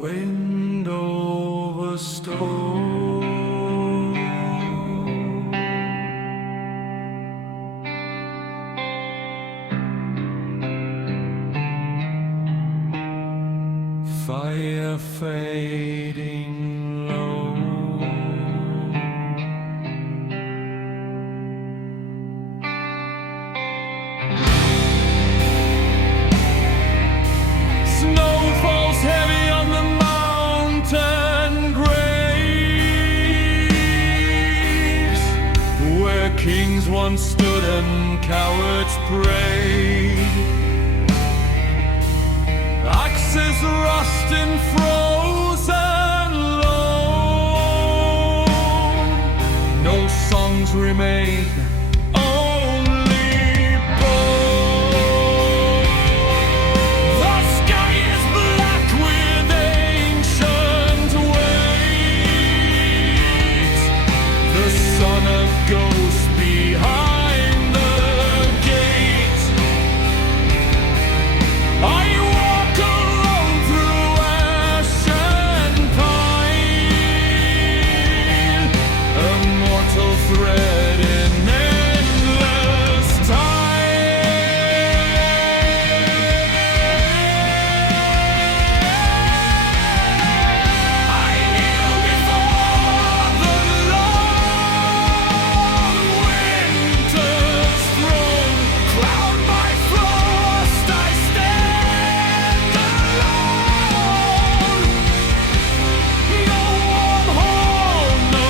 Wind over stone, fire fading low, snow falls heavy on the mountain graves, where kings once stood and cowards prayed. Axes rust and frozen low, no songs remain, only bone. The sky is black with ancient weight, the son of ghosts behind the gate. I walk alone through ashen pine, a mortal thread in endless time. I kneel before the long winter's throne, crowned by frost I stand alone. No warm home, no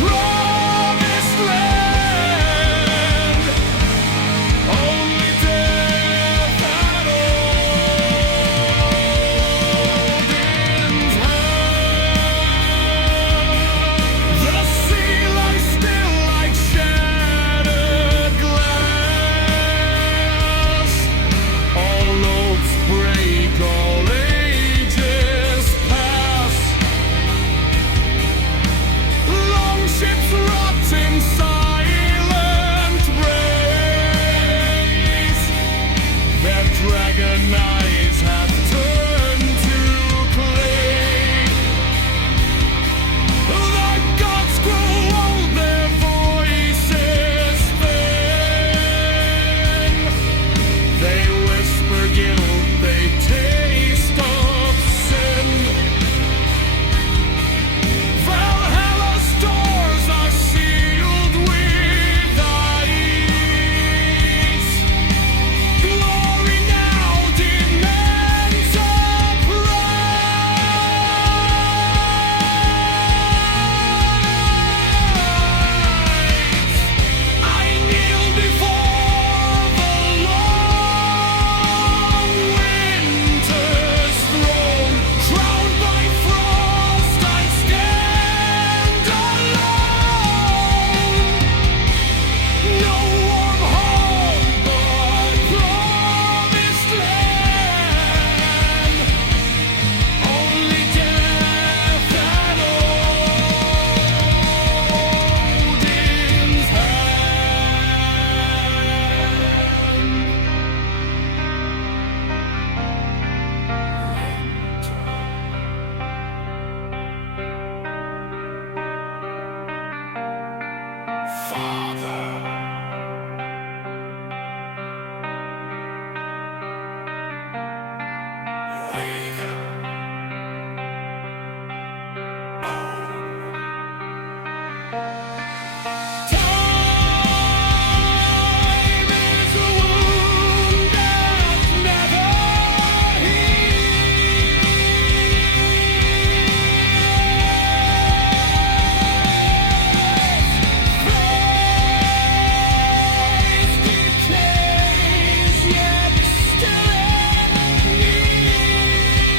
promised land, only death at Odin's hand. The sea lies still like shattered glass. All oaths break, all ages pass. Long ships rot in silent race. Their dragon eyes have turned to clay. The gods grow old, their voices thin. They whisper guilt, they taste of sin. Valhalla's doors are sealed with ice. Glory now demands a price. I kneel before the long winter's throne, crowned by frost I stand alone. No warm home but promised land, only death at Odin's hand. Father, wake up. Time is a wound that never heals. Faith decays, yet still in me.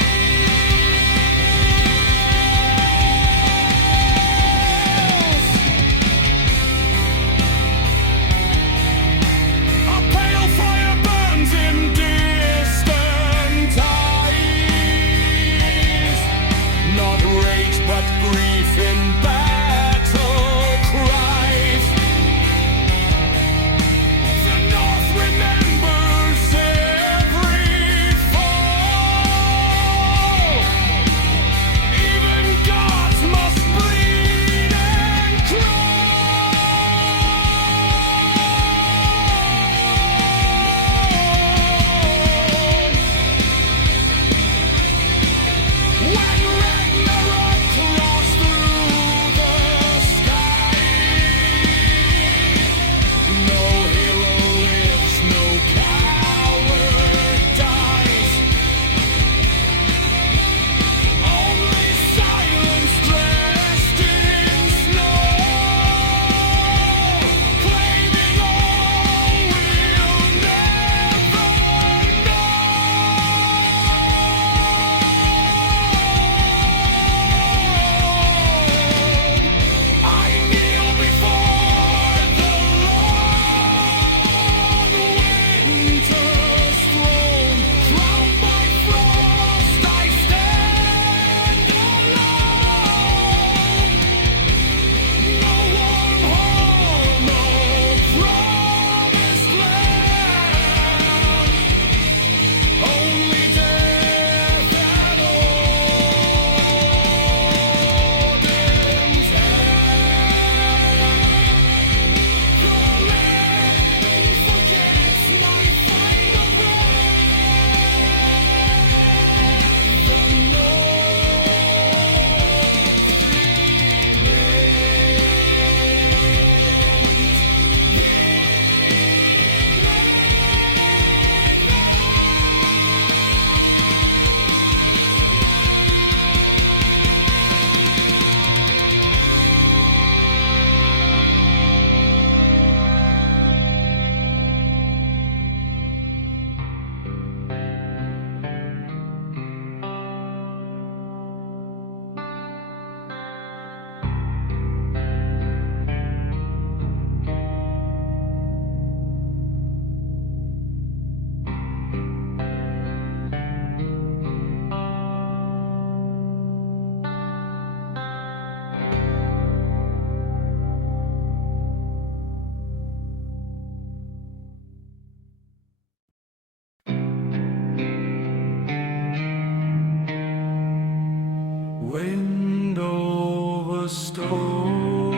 Wind over stone,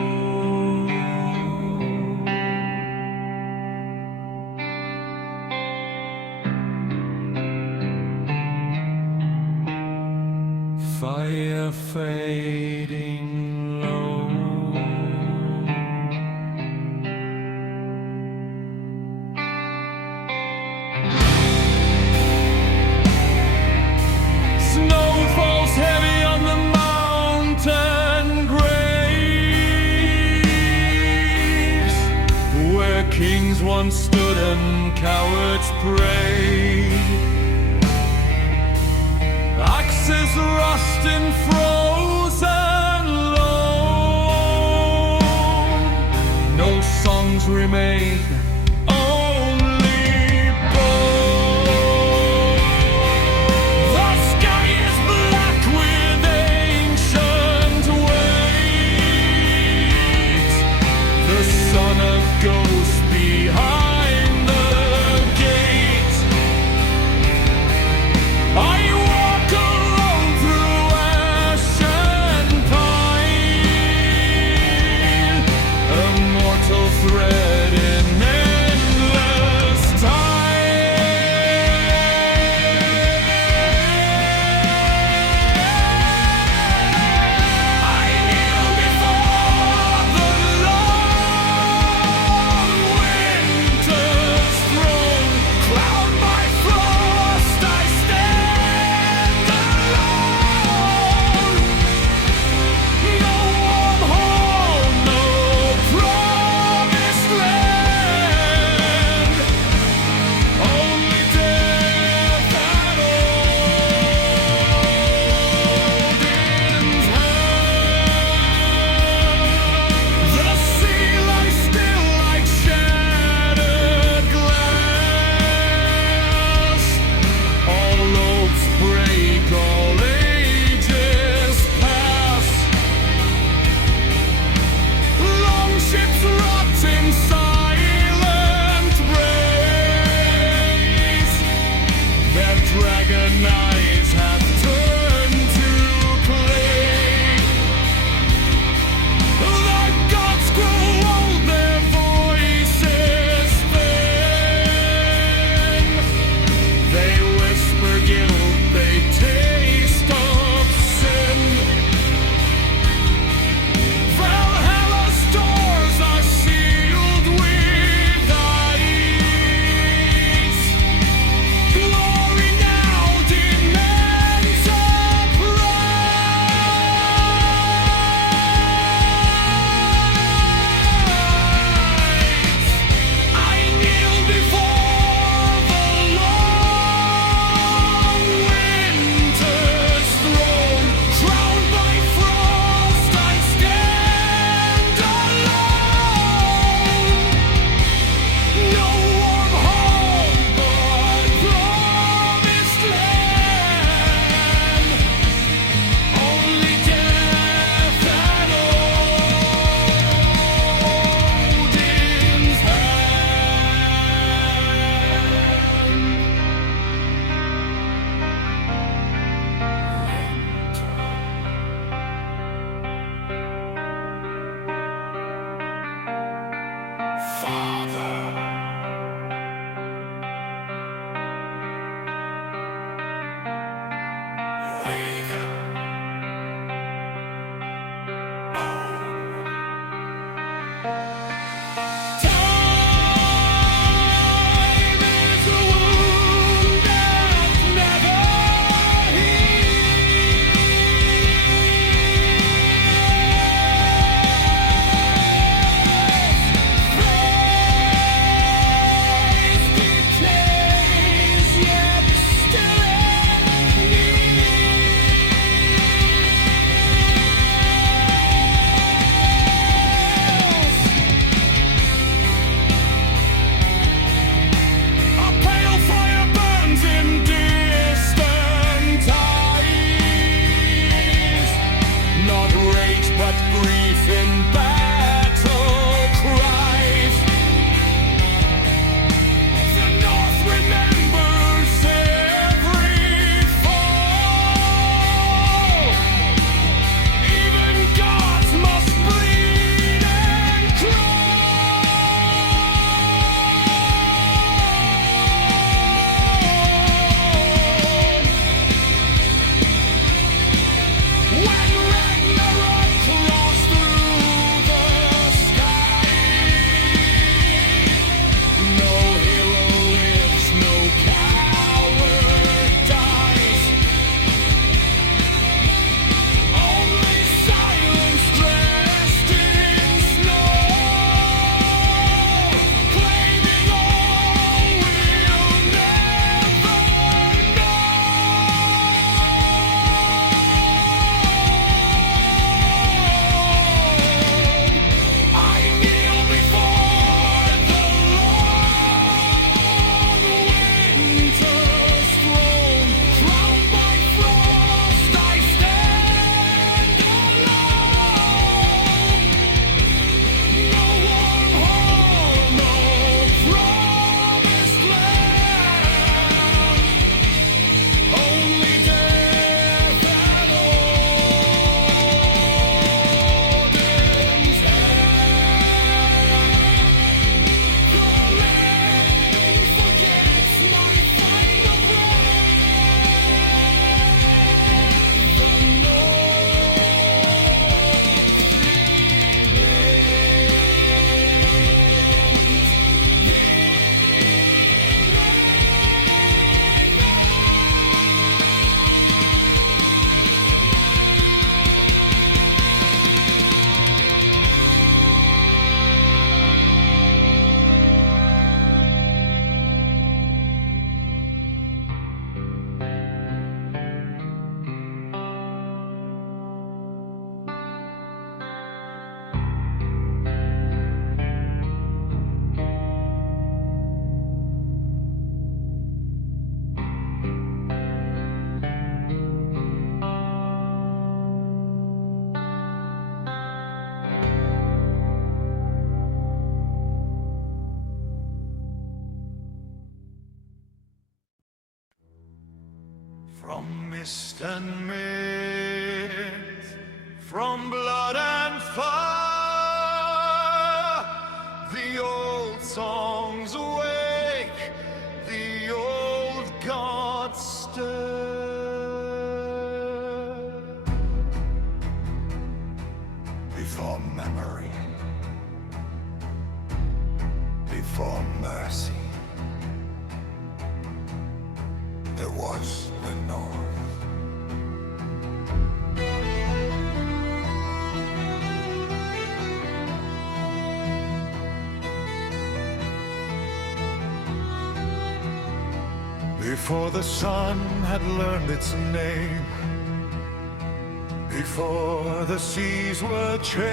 fire fading low. Snow falls heavy on the mountain graves, where kings once stood and cowards prayed. Axes rust and frozen low. No songs remain, only bone. The sky is black with ancient weight. The son of ghosts behind the gate. I walk alone through ashen pine, a mortal thread in endless time. I kneel before the long winter's throne, crowned by frost. I stand alone. No warm home, no promised land, only death at Odin's hand. The sea lies still like shattered glass. All oaths break, all ages pass. Long ships rot in silent race. Their dragon eyes have turned to clay. The gods grow old, their voices thin. They whisper guilt, they taste of sin. Valhalla's doors are sealed with ice. Glory now demands From mist and myth, from blood and fire, the old songs awake, the old gods stir. Before memory, before mercy, there was the North. Before the sun had learned its name, before the seas were chained,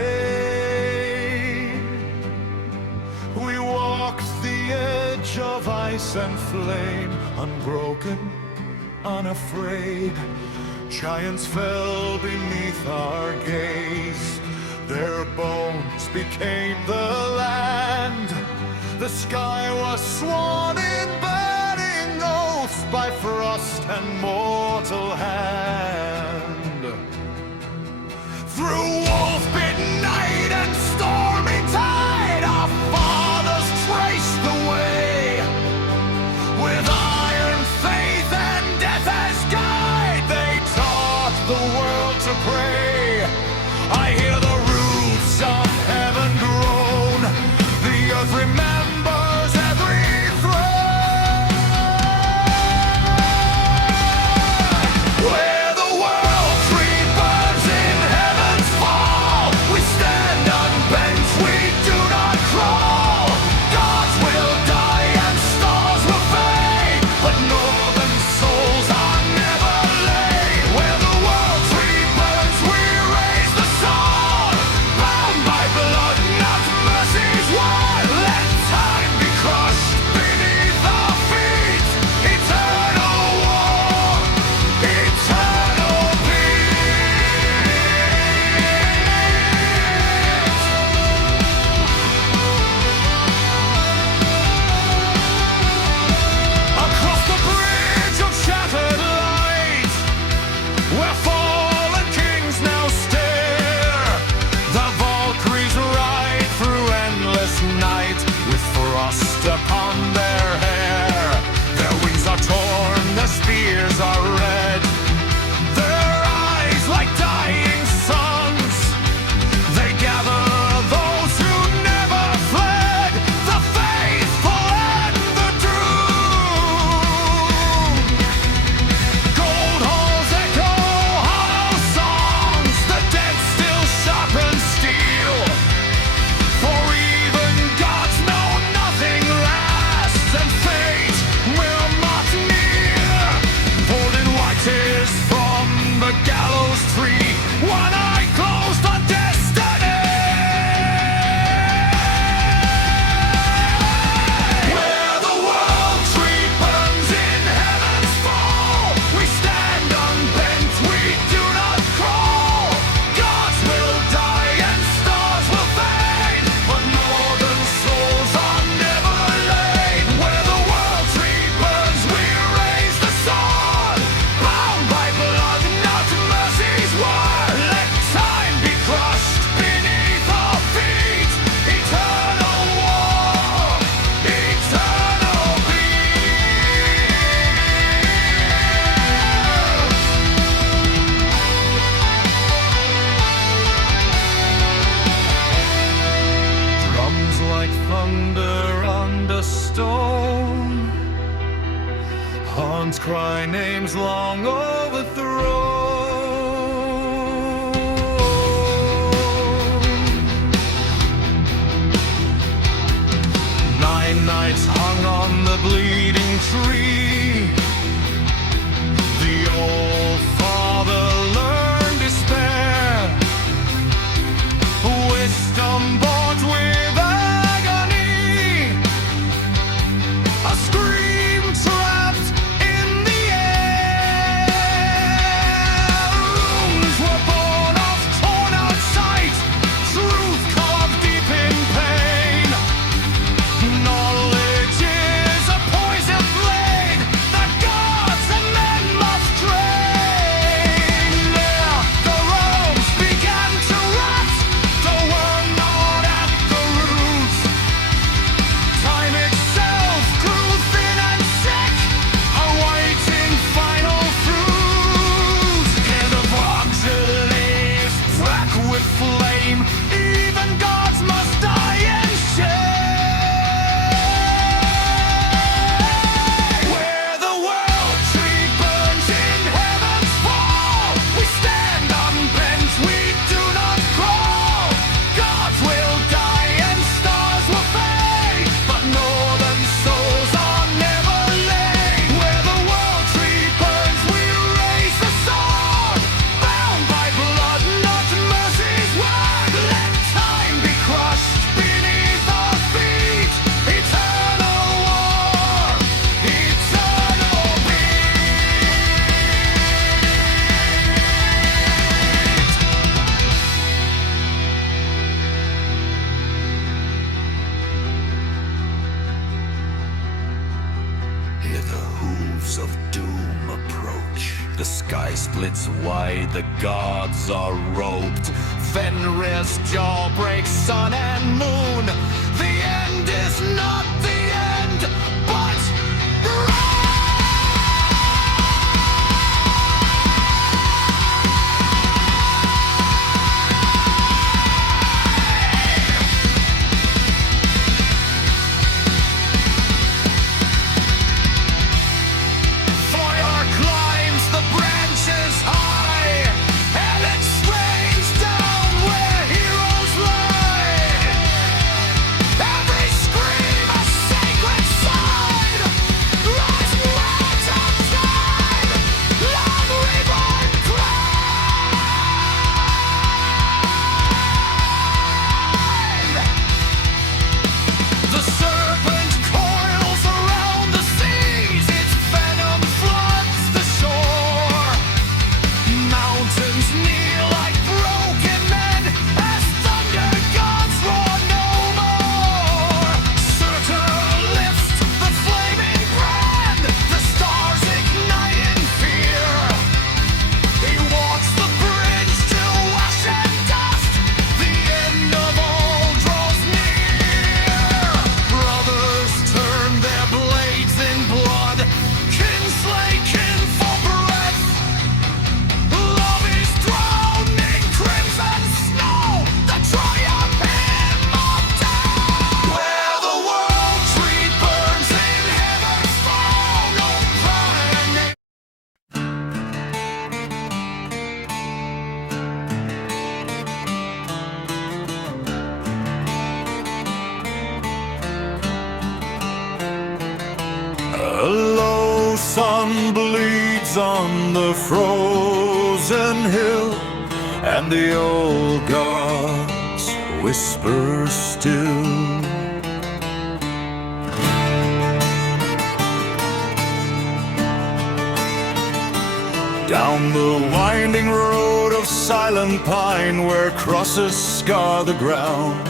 we walked the edge of ice and flame, unbroken, unafraid. Giants fell beneath our gaze, their bones became the land. The sky was sworn in burning oath by frost and mortal hand. Through wolf-bitten night and stormy tide, our fathers traced the way, with iron faith and death as guide. They taught the world to pray. I hear the roots of heaven groan. The earth remembers every throne. Where the world tree burns in heaven's fall, we stand unbent, we do not crawl. Gods will die and stars will fade, but northern souls are never laid. Where the world tree burns, we raise the sword, bound by blood, not mercy's word. Let time be crushed beneath our feet. Eternal war, eternal across the bridge of shattered light, where fallen kings now stare, the Valkyries ride through endless night, with frost upon their hair. Their wings are torn, their spears are red, their eyes like dying suns. They gather those who never fled, the faithful and the doomed. Gold halls echo hollow songs, the dead still sharpen steel. For even gods know nothing lasts, and fate will not near. Poured in white tears from the gallows tree, one eye closed on destiny. Where the world tree burns in heaven's fall, we stand unbent, we do not crawl. Gods will die and stars will fade, but northern souls are never laid. Where the world tree burns, we raise the sword, bound by blood, not mercy's word. Let time be crushed beneath our feet. Eternal war, eternal drums like thunder under stone, horns cry names long overthrown. 9 nights hung on the bleeding tree. The old father learned despair, wisdom bought with agony, a scream trapped in the air. Runes were born of torn out sight, truth carved deep in pain. Knowledge is a poison blade, the hooves of doom approach. The sky splits wide, the gods are roped. Fenrir's jaw breaks sun and moon. The end is not the end, but a low sun bleeds on the frozen hill, and the old gods whisper still. Down the winding road of silent pine, where crosses scar the ground,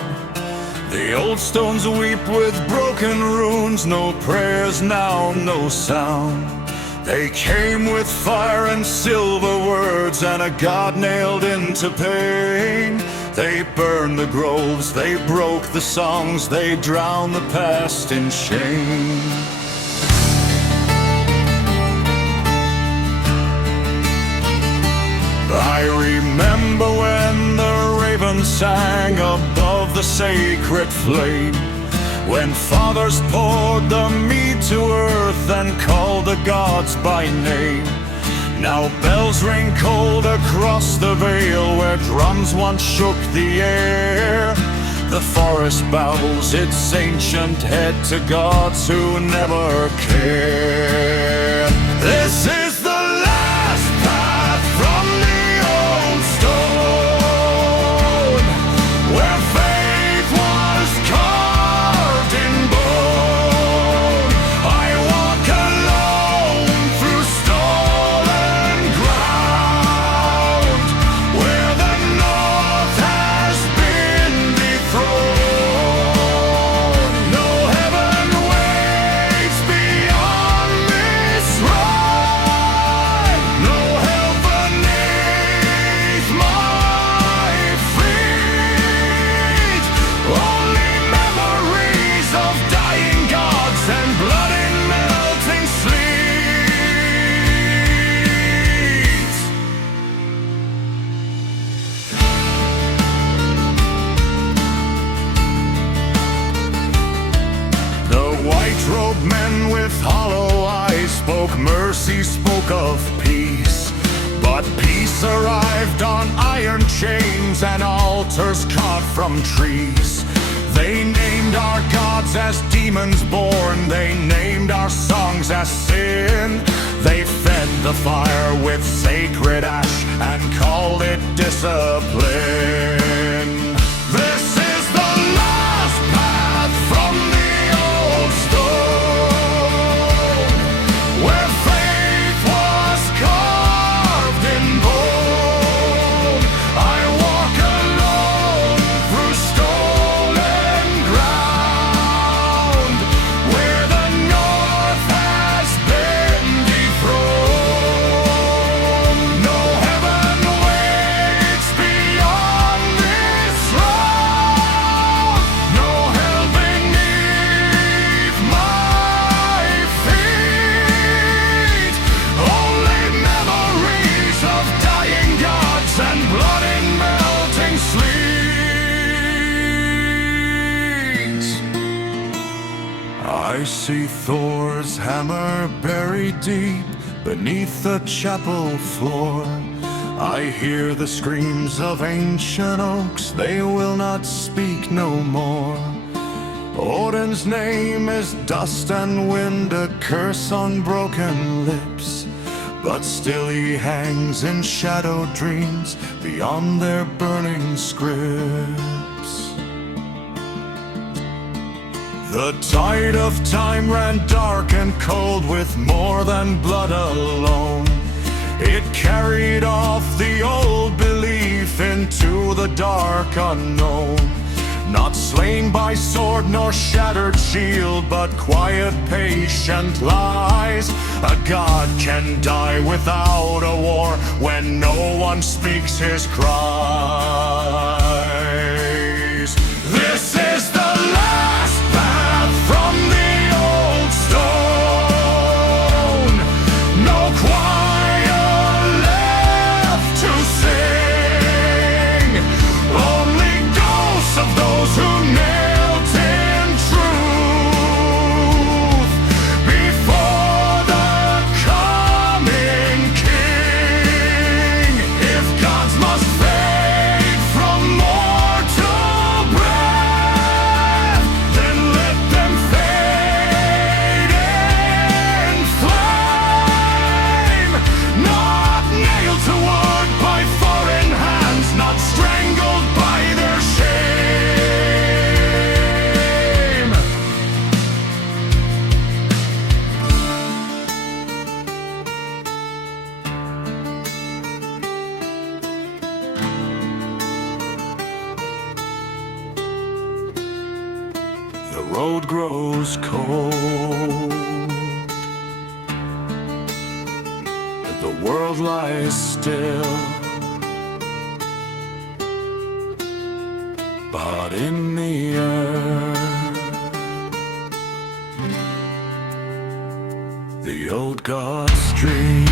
the old stones weep with broken runes. No prayers now, no sound. They came with fire and silver words, and a god nailed into pain. They burned the groves, they broke the songs, they drowned the past in shame. I remember when the raven sang above the sacred flame, when fathers poured the mead to earth and called the gods by name. Now bells ring cold across the vale, where drums once shook the air. The forest bows its ancient head to gods who never care. This is the last path from the old stone, where faith was carved in bone. I walk alone through stolen ground, where the north has been dethroned. No heaven waits beyond this ride, no hell beneath my feet. Only memories of dying gods and blood in melting sleet. The white-robed men with hollow eyes spoke mercy, spoke of peace. But peace arrived on iron chains and altars carved from trees. They named our gods as demons born, they named our songs as sin. They fed the fire with sacred ash and called it discipline. This is the last path from the old stone, where faith was carved in bone. I walk alone through stolen ground, where the north has see Thor's hammer buried deep beneath the chapel floor. I hear the screams of ancient oaks, they will not speak no more. Odin's name is dust and wind, a curse on broken lips, but still he hangs in shadow dreams beyond their burning scripts. The tide of time ran dark and cold with more than blood alone. It carried off the old belief into the dark unknown. Not slain by sword nor shattered shield, but quiet, patient lies. A god can die without a war when no one speaks his cries. This is the last path from the old stone. No choir left to sing, only ghosts of those who knelt in truth before the coming king. If gods must fade from mortal breath, then let them fade in flame. Not nailed to wood by foreign hands, not strangled by their shame. The road grows cold, the world lies still, but in the earth the old gods dream.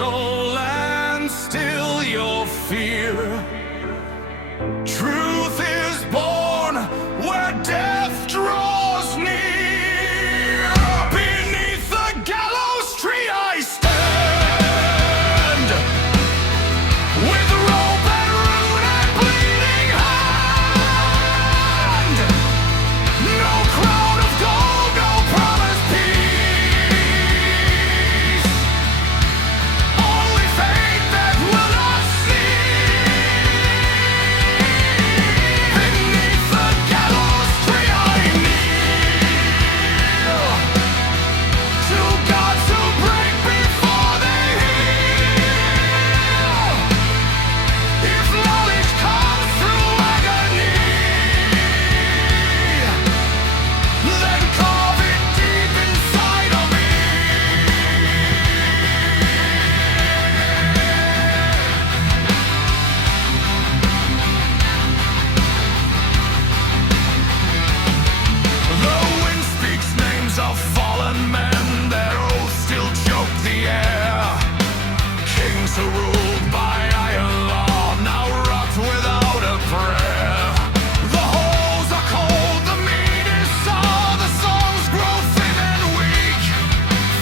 soul and still your fear. Truth is born where death draws near. Beneath the gallows tree I stand, with rope and rune and bleeding hand. No crown of gold, no promised peace, only fate that will not cease. Beneath the gallows tree I kneel, to gods who break before they heal. If knowledge comes through agony, then carve it deep inside of me. The wind speaks names of fallen men, their oaths still choke the air. Kings who ruled by iron law now rot without a prayer. The halls are cold, the meat is sour, the songs grow thin and weak.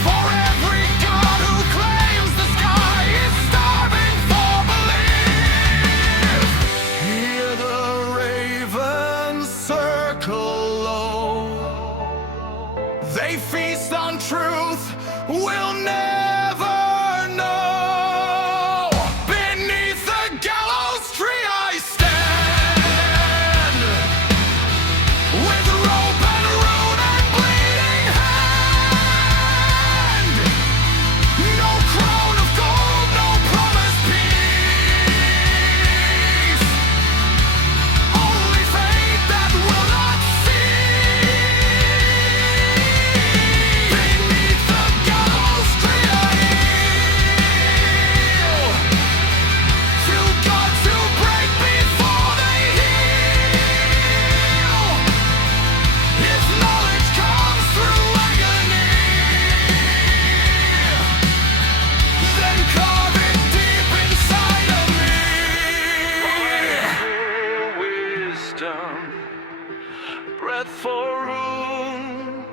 For every god who claims the sky is starving for belief. Hear the ravens circle low. They feast on truth we'll never know. Beneath the gallows tree I stand, with rope and rune and bleeding hand. No crown of gold, no promised peace, only fate that will not cease. Beneath the gallows tree I kneel, to gods who break before they heal. If knowledge comes through agony, then carve it deep inside of me. Wisdom, breath for room,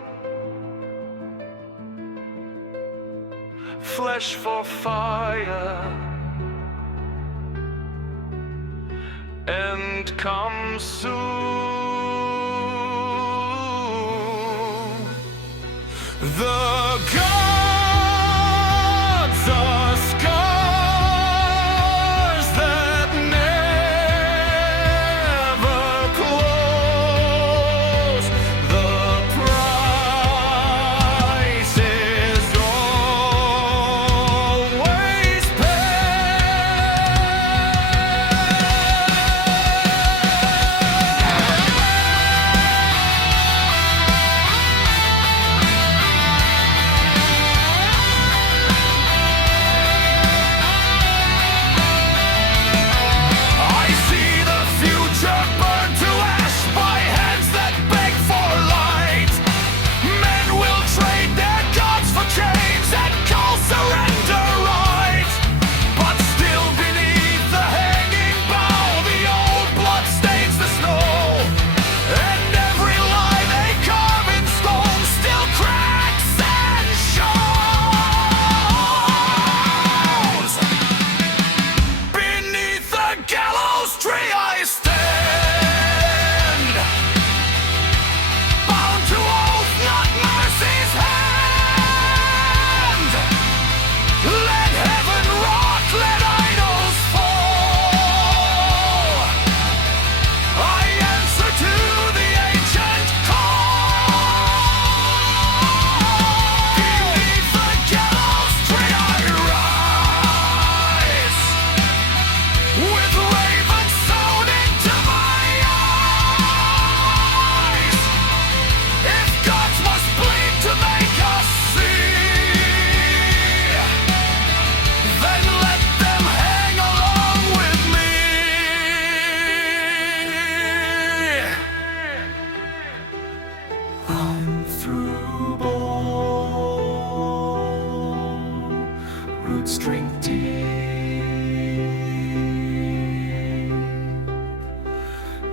flesh for fire, and come soon. The gods are scars that never close. The price is always paid.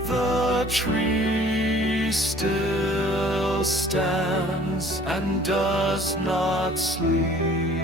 The tree still stands and does not sleep.